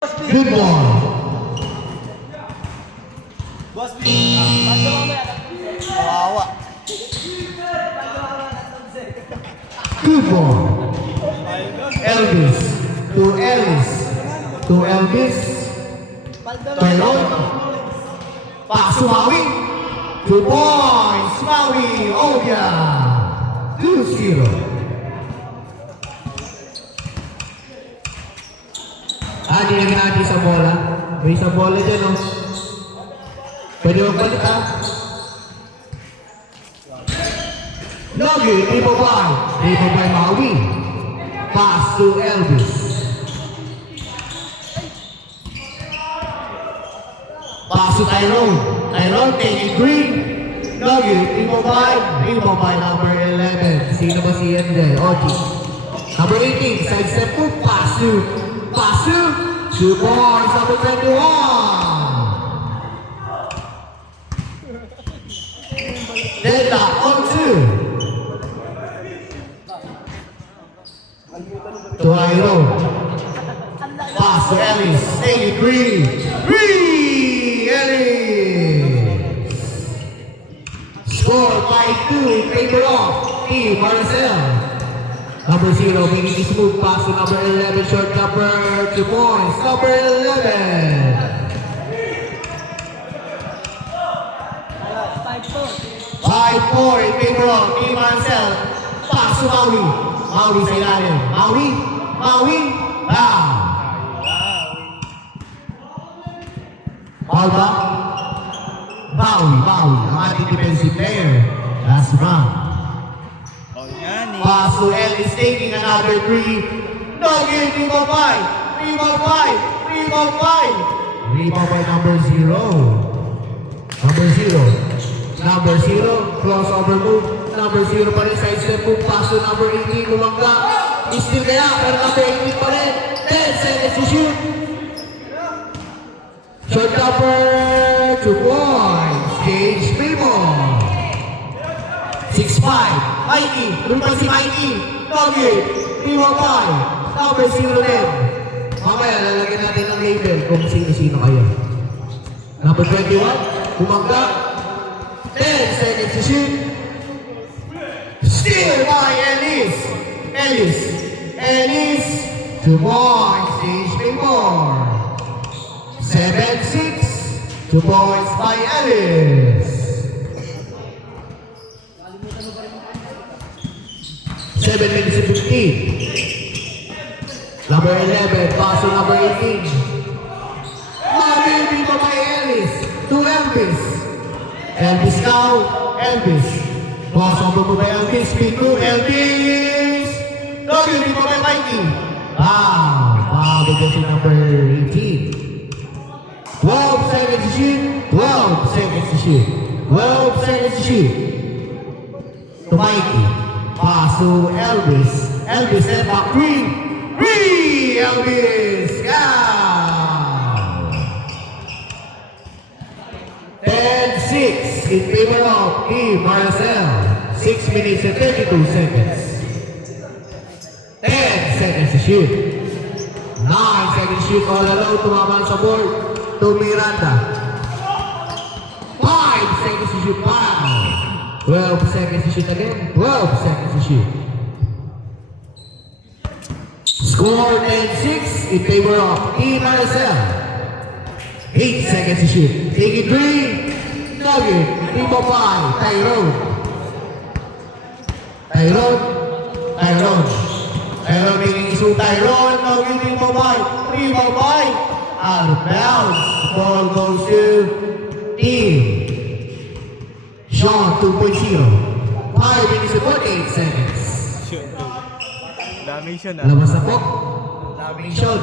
Good ball. Boss B. Kawawa. Good ball. Elvis. To Ellis. To Elvis. Tyrone. Pass to Maui. 2 points. Maui. Oh yeah. 2-0. Dinagyan natin sa bola. May isang bola dyan, no? Pwede magpalit, ha? Lagi, Ibabay Maui. Pass to Elvis. Pass to Tyrone. Tyrone taking green. Lagi, Ibabay number 11. Sino ba si Ende? Oji. Number 18, side step move. Pass to 2 points, number 21. Deadlock on 2. To Iron. Pass to Ellis. 83. Ellis. Score by 2 in favor of Team Marcel. Number 0, making this move pass to number 11, short number 2 points, number 11. 5-4 in favor of Team Marcel. Pass to Maui. Maui sa ilalim. Maui. Foul. Foul ba? Maui. Ang ating defensive player. That's wrong. Pass to Ellis taking another 3. Nugget, rebound by number 0. Number 0, crossover move. Number 0 pa rin, side step move. Pass to number 18, lumangga. Still kaya, pero number 18 pa rin. 10 seconds to shoot. Short number 2 points. Gage Paymo. 6-5. Mikey. Lumang si Mikey. Nugget. Ibabay. Number 0 din. Mamaya, lalagyan natin ng label kung sino-sino kayo. Number 21. Umangga. 10 seconds to shoot. Steal by Ellis. 2 points. Gage Paymo. 7-6. 2 points by Ellis. 7 minutes and 15. Number 11, pass to number 18. Mabili pa by Ellis to Elvis. Elvis now, Pass over to Elvis, speed to Elvis. Mabili pa by Mikey. Wow, because to number 18. 12 seconds to shoot. 12 seconds to shoot. To Mikey. Pass to Elvis. Elvis and back 3. Elvis. Yeah. 10-6 in favor of Team Marcel. 6 minutes and 32 seconds. 10 seconds to shoot. 9 seconds to shoot all alone. Tumaman sa board. To Miranda. 5 seconds to shoot. 12 seconds to shoot again. 12 seconds to shoot. Score 10-6 in favor of Team Marcel. 8 seconds to shoot. Take it 3. Nugget. Ibabay. Tyrone making issue. Tyrone. Nugget. Ibabay. Out of bounds. Ball goes to Team Sean 2.0. 5 minutes and 48 seconds. Daming siya na. Labas na po. Daming shot.